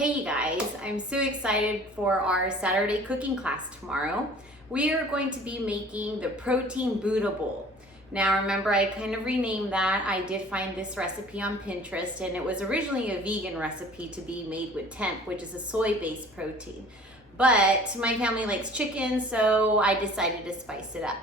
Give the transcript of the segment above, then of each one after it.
Hey you guys, I'm so excited for our Saturday cooking class tomorrow. We are going to be making the protein Buddha bowl. Now remember, I kind of renamed that. I did find this recipe on Pinterest, and it was originally a vegan recipe to be made with temp, which is a soy-based protein. But my family likes chicken, so I decided to spice it up.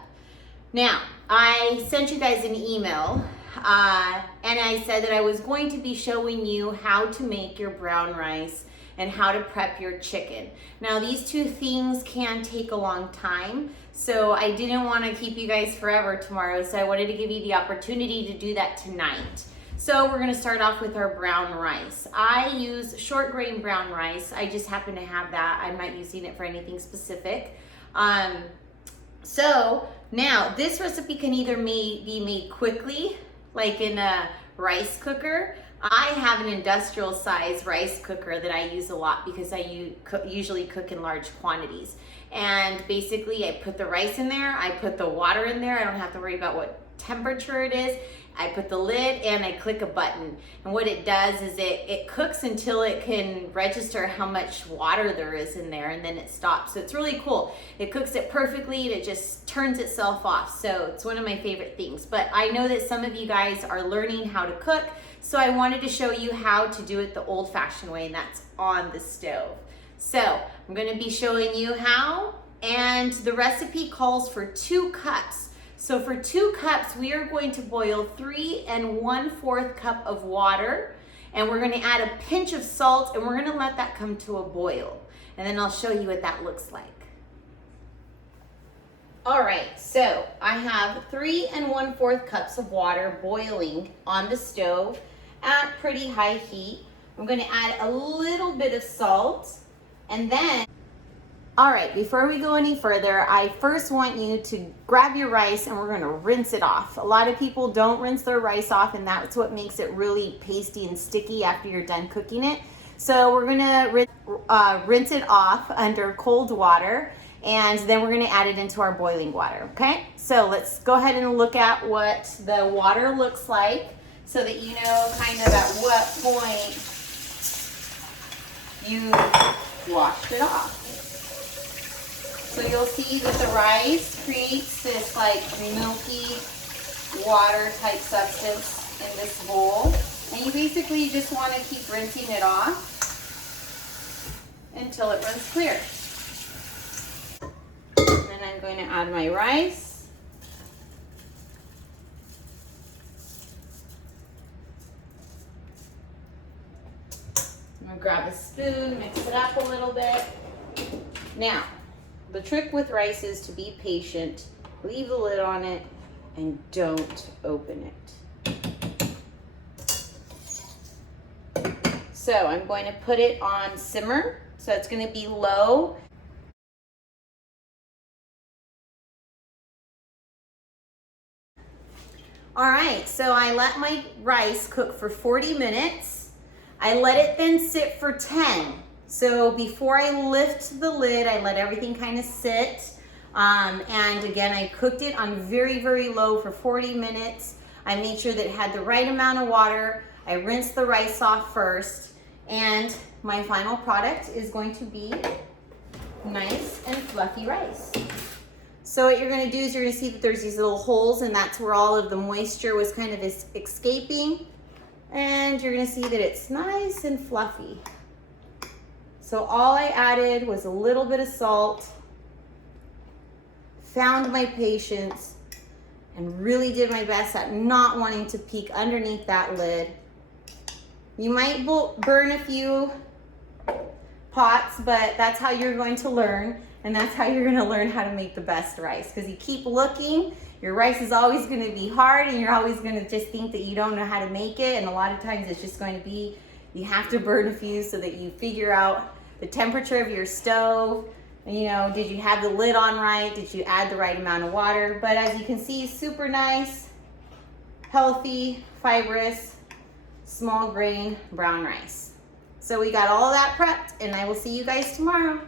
Now, I sent you guys an email and I said that I was going to be showing you how to make your brown rice and how to prep your chicken. Now, these two things can take a long time, so I didn't want to keep you guys forever tomorrow, so I wanted to give you the opportunity to do that tonight. So we're going to start off with our brown rice. I use short grain brown rice. I just happen to have that. I'm not using it for anything specific. So now this recipe can either be made quickly, like in a rice cooker. I have an industrial size rice cooker that I use a lot because I usually cook in large quantities. And basically I put the rice in there, I put the water in there, I don't have to worry about what temperature it is. I put the lid and I click a button. And what it does is it cooks until it can register how much water there is in there, and then it stops. So it's really cool. It cooks it perfectly and it just turns itself off. So it's one of my favorite things. But I know that some of you guys are learning how to cook, so I wanted to show you how to do it the old-fashioned way, and that's on the stove. So I'm gonna be showing you how, and the recipe calls for 2 cups. So for 2 cups, we are going to boil 3 1/4 cup of water, and we're gonna add a pinch of salt, and we're gonna let that come to a boil. And then I'll show you what that looks like. All right, so I have 3 1/4 cups of water boiling on the stove at pretty high heat. I'm gonna add a little bit of salt, and then all right, before we go any further, I first want you to grab your rice and we're gonna rinse it off. A lot of people don't rinse their rice off, and that's what makes it really pasty and sticky after you're done cooking it. So we're gonna rinse it off under cold water, and then we're gonna add it into our boiling water, okay? So let's go ahead and look at what the water looks like so that you know kind of at what point you washed it off. So you'll see that the rice creates this like milky water type substance in this bowl. And you basically just want to keep rinsing it off until it runs clear. Then I'm going to add my rice. I'm going to grab a spoon, mix it up a little bit. Now, the trick with rice is to be patient, leave the lid on it, and don't open it. So I'm going to put it on simmer, so it's going to be low. All right, so I let my rice cook for 40 minutes. I let it then sit for 10. So before I lift the lid, I let everything kind of sit. And again, I cooked it on very, very low for 40 minutes. I made sure that it had the right amount of water. I rinsed the rice off first. And my final product is going to be nice and fluffy rice. So what you're gonna do is you're gonna see that there's these little holes, and that's where all of the moisture was kind of escaping. And you're gonna see that it's nice and fluffy. So all I added was a little bit of salt, found my patience, and really did my best at not wanting to peek underneath that lid. You might burn a few pots, but that's how you're going to learn, and that's how you're gonna learn how to make the best rice. Because you keep looking, your rice is always gonna be hard, and you're always gonna just think that you don't know how to make it, and a lot of times it's just going to be, you have to burn a few so that you figure out the temperature of your stove. You know, did you have the lid on right? Did you add the right amount of water? But as you can see, super nice, healthy, fibrous, small grain brown rice. So we got all of that prepped, and I will see you guys tomorrow.